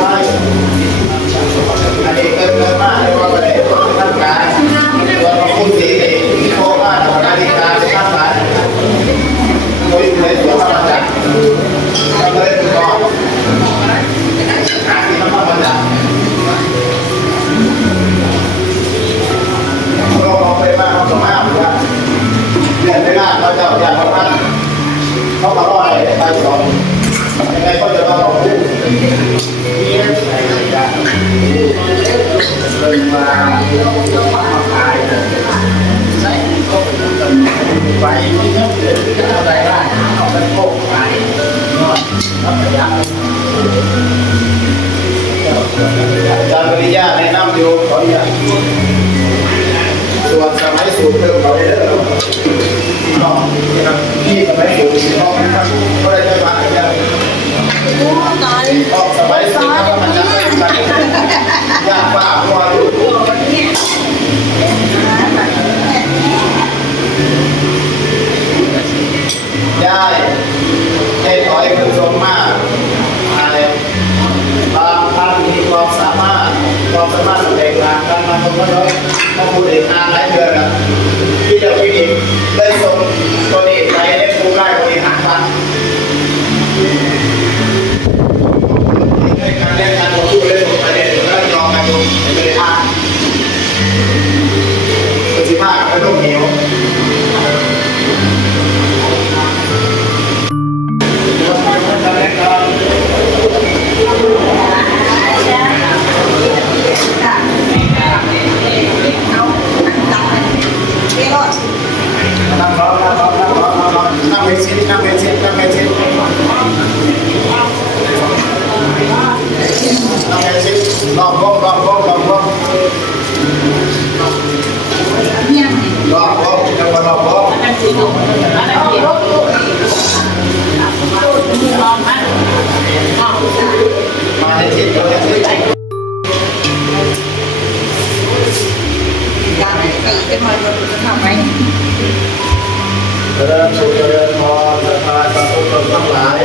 อั เขาก็รอให้ไปสอนยังไงก็จะต้องพูดเลยมาขายใช่ก็ไปที่นั่นเลยที่อะไรบ้างเอาไปโคกขายนอนรับประหยัดอาจารย์ปริญญาแนะนำอยู่ขออนุญาตส่วนสมัยสูตรเพิ่มเขา มัยสูตรน้องเขาได้ไม่ต้องมามันแบบยากฝ่าหัวอยู่ยายให้ขอให้คุณชมมากอะไรบางท่านมีควมสามารถความสามารถแตกต่ากันมาคนละน้อยองพูดเองนานหลายเดือนแล้วที่เดียวที่นี่ได้ส่ง ทั้งหลาย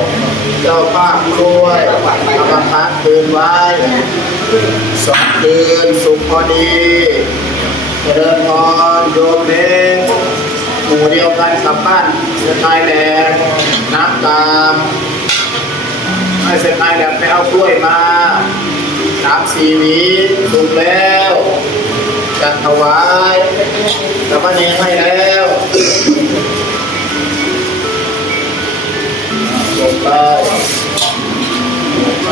เจ้าภาพรวยธรรมพักคืนไว้สองคืนสุขพอดีเจริญพรโยมเองหมู่เดียวกันกลับบ้านเสียทายแดงน้ำตามให้เสียทายแดงไปเอากล้วยมาสามสี่วีสุกแล้วจัดถวายแล้วก็เนรให้แล้ว ลงไปลงไป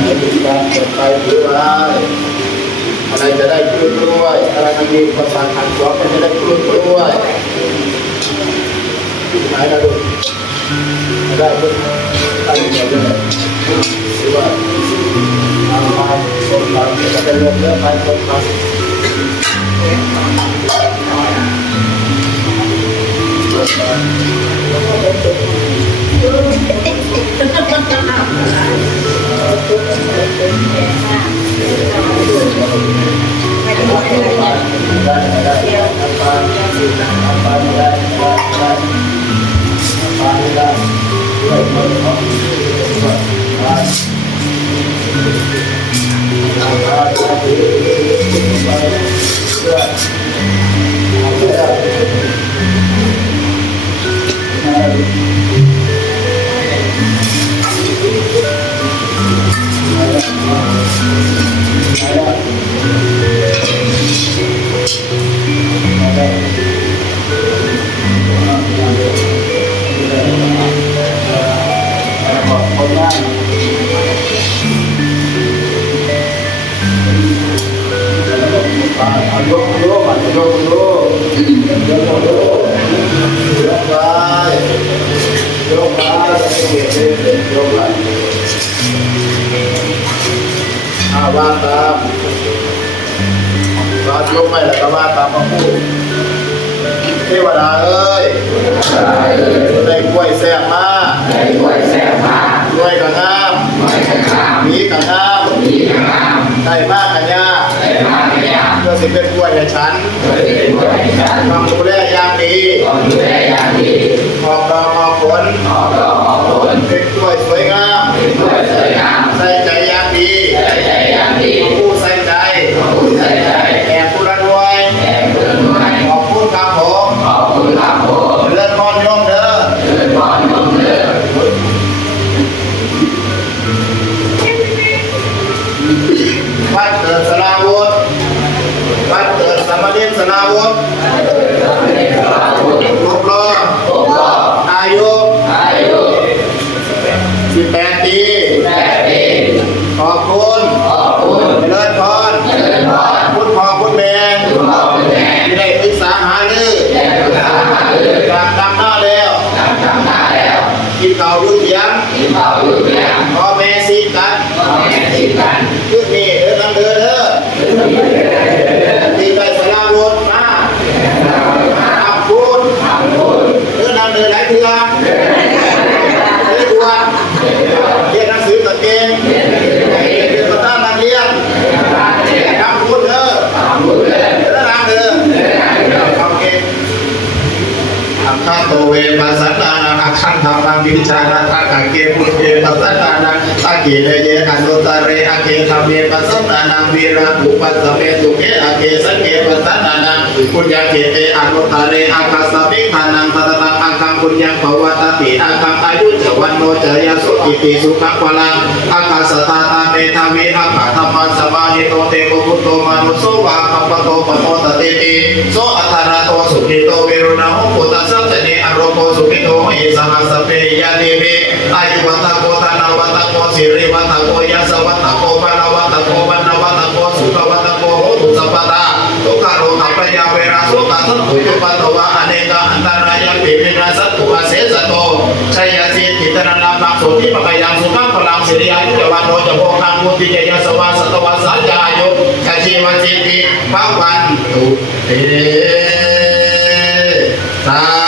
ให้มีการเกิดไปหรือไรอะไรจะได้ขึ้นด้วยอะไรที่มีภาษาขันธ์ก็จะได้ขึ้นด้วยไหนนะลูกไม่ได้ขึ้นตั้งใจเลยหรือว่าทางไปส่งเราจะได้เรื่องเรื่องไปส่งเราได้ไม่ได้ทำไปทำไปไม่ได้ทำไปไม่ได้ทำไปไม่ได้ด้วยคนของ ด้ว ยกไปเก็บเลยยกไปอาวาตามวางยกไปแล้วก็วางตามมาพูดเทวดาเอ้ยได้กล้วยแซ่บมาได้กล้วยกับมา มมีกับงามได้มากกับยาเพื่ออสิเป็นกล้วยให้ฉันทำดูแลอย่างดีออกดอกออกผลเป็นกล้วยสวยงามใส่ใจอย่างดี เวปัสสตานาคขันธรรมังวิชานาทักเกปุเกปัสสตานาอาเกเลเยอนุตเรอาเกธรรมเมปัสสตานาวีระอุปัสสเมตุเกอาเกสเกปัสสตานาปุญญาเกเตอนุตเรอาคัสสะปิทานังตตตังอังคัง ปุญญังภวตติอาคังอายุจวันโนจยสุกิติสุขพลังอาคาสตาตาเมธามิอาคาธรรมสมาหิโตเตโกพุตโตมานุโสวาคัมปโตปโตติติโสอัตตระโตสุขิโตเวรุณาหุปุตสสะเนอโรโกสุขิโตหิสหัสเปยะเดเวอายุวัตโกตนาวัตโกสิริวัตโกยะสวัตโกปนาวัตโกวันวัตโกสุขวัตโกโหตุสัพพตา ทุกขโรตัปยาเวราสุขสัตถุยุปตะวะอเนกอันตรายปิวินาสัตตุอาเสสโตชัยสิทิตระนามังสุทิปะยังสุขังพลังสิริอายุจวันโนจโภคังมุติเจยสวาสตวาสัจจายุชาชีวสิติภาวันตุเตสา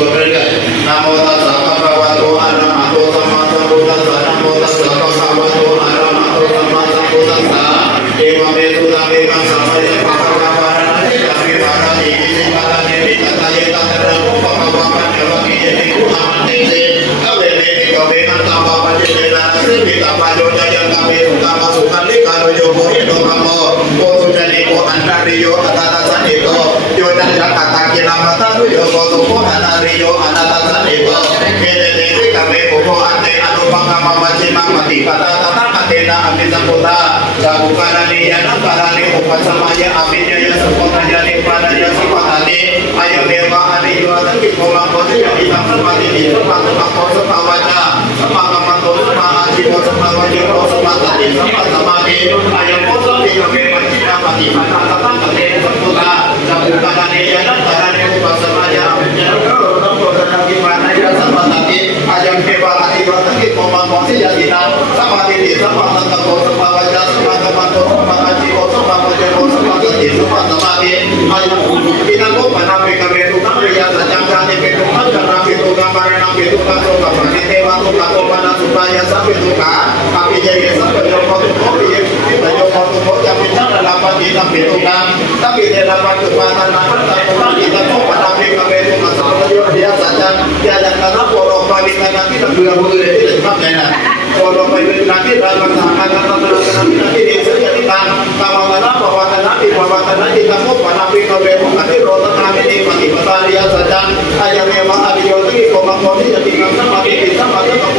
สัมมายะสัพเพตุกะปะปิเยเยสัมปโยโคตุโคปิเยปิตโยโคตุโคจะมิจังระดับปฏิตังเปตุกังตัมปิเตระปะตุปะทานังปัตตะโกปะติตังโกปนาเมกเวตุกังสัมปโยเดียสัจจังยาจังนะโปโรปะวิกานังที่ตะเบือมือเลยที่จะทำไงน่ะโปโรปะวิกานังที่เราภาษาการนันตระนันที่ดีสัจนะ ภวตนะติภวตนะติตังโกปะนาเมกะเวตุกังที่โรตนามินิปฏิปตาริยสัจจังอายะเมวะอริโยติโกมังโกติยติกังสัมมาติสัมมาสัมโก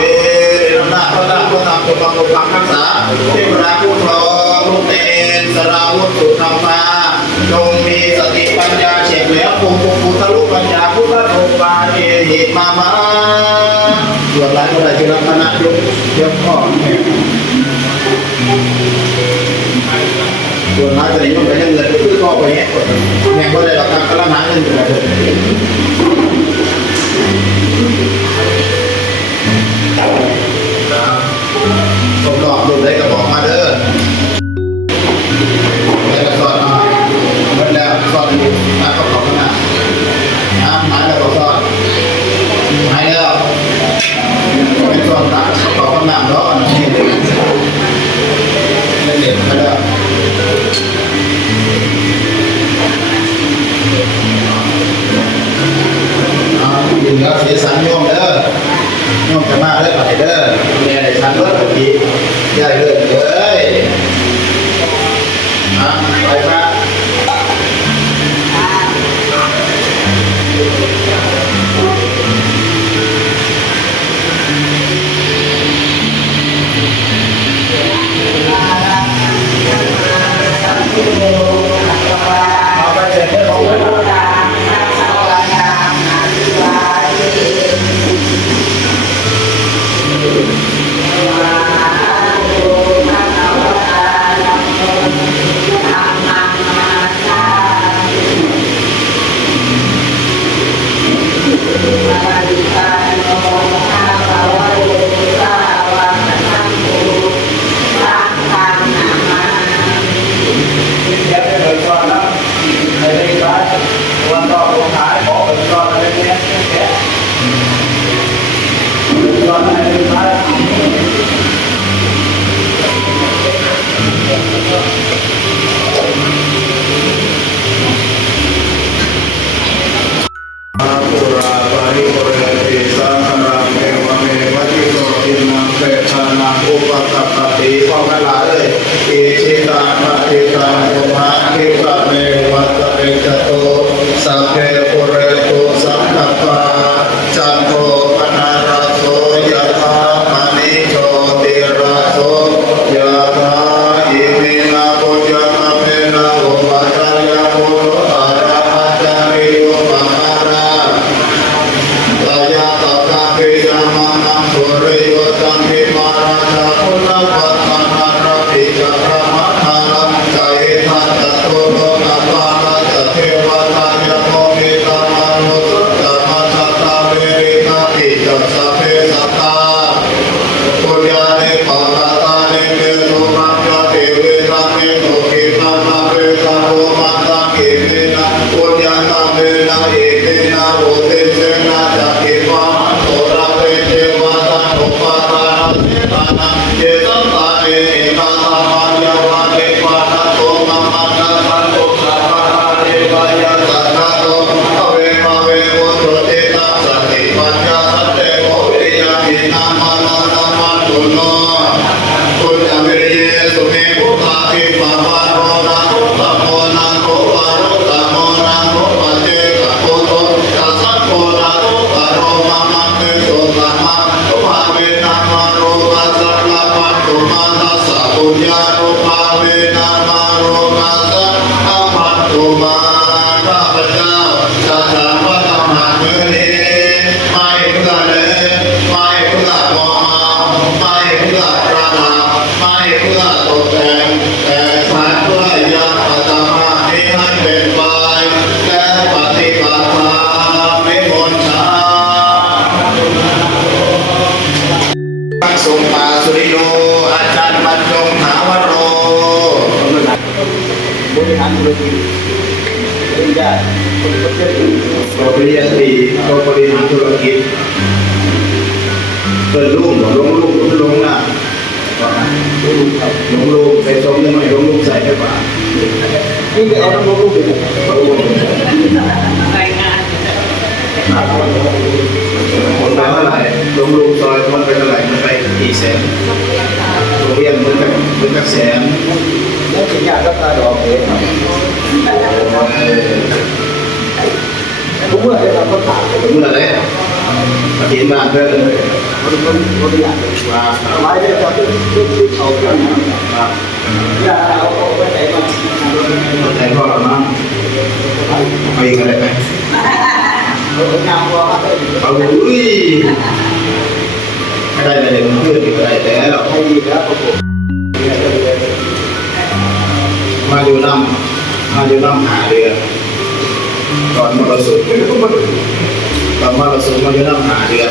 สุปังอุปังคัสสะเทวราผู้ทองลูกเนนสราวุธสุธรรมาจงมีสติปัญญาเฉียบแหลมภูมิภูทะลุปัญญาพุทธโปาเอหิมามาตรวจหลายเมื่อไรที่รับคณกยกยกข้อส่วนร้าจะได้ยกไปเงินคือก็ไปแยกเนี่ยก็ได้รับการกระหาเงินอยู่นะ เลยก็บอกมาเด้อแล้วก็สอนมาเมื่อแล้วสอนอยู่น้าก็ขอบคุณนะน้าหายแล้วก็สอนหายแล้วไม่สอนตาขอบคุณน้ำร้อนนี่เด็กเด็กไปแล้วอ่าอยู่แล้วเสียสังโยมเด้อโยมจะมาเด้อไปเด้อ ริญญาตรีบริหารธุรกิจเกิดลูกหลงลูกหลงลงล่ะหลงลูกหลงลูกใส่ทรงยังไงหลงลูกใส่ได้ป่ะนี่ไปเอาน้ำลูกไปรายงานคนไปเท่าไหร่หลงลูกซอยคนไปเท่าไหร่มันไปกี่แสนโรงเรียนมันกับมันกับแสนแล้วสัญญาก็ตาดอกเองครับ มากขึ้นครับใส่พ่อเรามั้งเอาไปอีกอะไรไหมเอาอุ้ยไม่ได้อะไรเลยมันเพื่อนอีกอะไรแล้วมาอยู่น้ำมาอยู่น้ำหาเรือก่อนมรสุมตอนมรสุมมาอยู่น้ำหาเรือ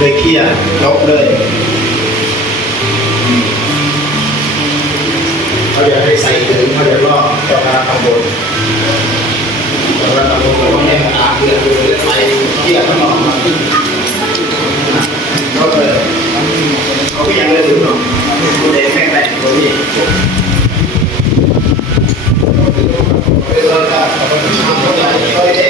เลยเครียดลบเลยเขาอยากให้ใส่ถึงเขาอยากลอกเจ้าคณะตำบลเจ้าคณะตำบลบอกว่าเนี่ยอาเดือดเลยไปเครียดก็ลอกมาขึ้นลบเลยเขาก็ยังเลยถึงหรอกเด็กแม่แตกคนนี้เราก็ต้องทำอะไรก็ได้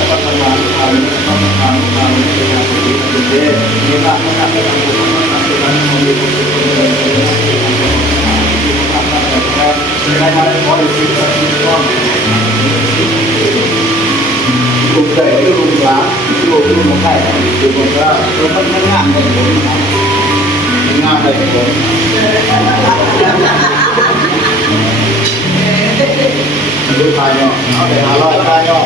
cùng đẩy cái vùng giá cùng cùng một ngày thì cùng ra tôi mất ngân hàng này bốn ngân hàng này bốn đưa tài nhỏ để hà lo tài nhỏ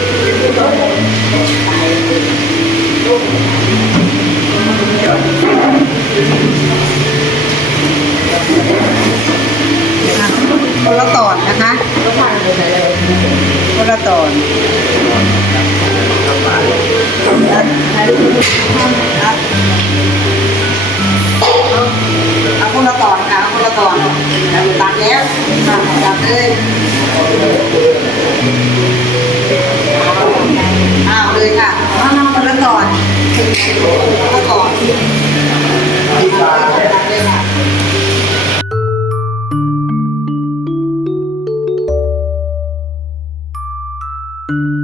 คนละตอนนะคะคนละตอนเอาคนละตอนค่ะคนละตอนตัดแล้วตัดเลย อ้าวเลยค่ะว่าน้องคนละก่อนถึงคนละก่อนอืม